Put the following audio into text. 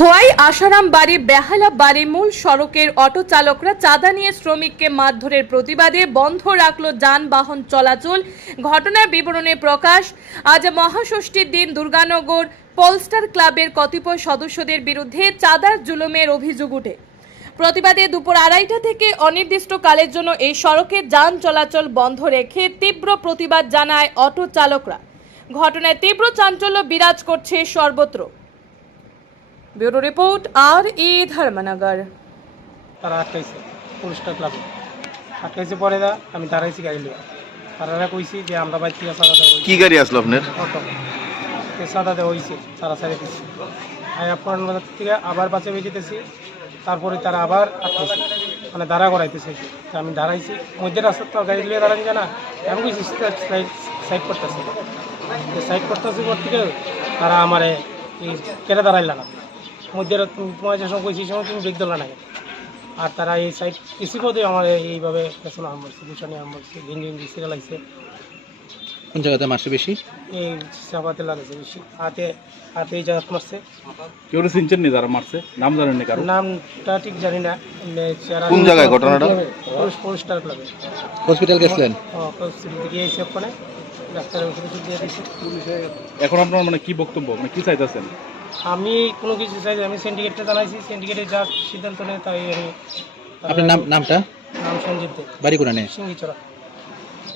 খোয়াই আসারাম বাড়ি, বেহালা বাড়ি, মূল সড়কের অটো চালকরা চাঁদা নিয়ে শ্রমিককে মারধরের প্রতিবাদে বন্ধ রাখল যানবাহন চলাচল। ঘটনার বিবরণে প্রকাশ, আজ মহাষষ্ঠীর দিন দুর্গানগর পলস্টার ক্লাবের কতিপয় সদস্যদের বিরুদ্ধে চাঁদার জুলুমের অভিযোগ উঠে। প্রতিবাদে দুপুর আড়াইটা থেকে অনির্দিষ্টকালের জন্য এই সড়কে যান চলাচল বন্ধ রেখে তীব্র প্রতিবাদ জানায় অটো চালকরা। ঘটনায় তীব্র চাঞ্চল্য বিরাজ করছে সর্বত্র। ব্যুরো রিপোর্ট আর ই ধর্মনগর। তারা আটকাইছে পুলিশটা ক্লাবে। আটকাইছে পরে দা আমি দাঁড়াইছি গাড়ি লিয়ে তারা কইছি যে আমরা বাইর থেকে সাদা দেওয়া কি গাড়ি আসলো আপনার? অটো। সে সাদা দেওয়া হয়েছে তারা সারি দিচ্ছে আমি আপনার বাজার থেকে আবার বাঁচে বেঁচেতেছি তারপরে তারা আবার আটকাইছে। মানে দাঁড়া করাইতেছে। আমি দাঁড়াইছি মধ্যে রাস্তা তো গাড়ি লিয়ে দাঁড়ান জানা আমি কইছি সাইড করতেছি। সাইড করতেছি পর থেকে তারা আমার কেটে দাঁড়াইলা না। মধ্যে তোমার যে সময় সেই সময় তুমি দিলা না আর তারা এই সাইড কৃষি পদে আমার এইভাবে পেছনে আম করছে পিছনে আম করছে গেঞ্জি গেঞ্জি সিরিয়াল লাগছে। কোন জায়গাতে মাসে বেশি? এই চাপাতে লাগেছে বেশি। হাতে হাতে এই জায়গা মারছে। কেউ চিনছেন নি যারা মারছে? নাম জানেন নি কারও? নামটা ঠিক জানি না। কোন জায়গায় ঘটনাটা? পুলিশটার ক্লাবে হসপিটাল গেছিলেন? হসপিটাল থেকে এসে ওখানে ডাক্তারের ওষুধ ওষুধ দিয়ে দিয়েছে। এখন আপনার মানে কি বক্তব্য? মানে কি চাইতেছেন? আমি কোনো কিছু চাই আমি সিন্ডিকেটে জানাইছি সিন্ডিকেটে যা সিদ্ধান্ত নেয় তাই আমি আপনার নাম নামটা? নাম সঞ্জিত দে। বাড়ি নেই সিঙ্গিচড়া।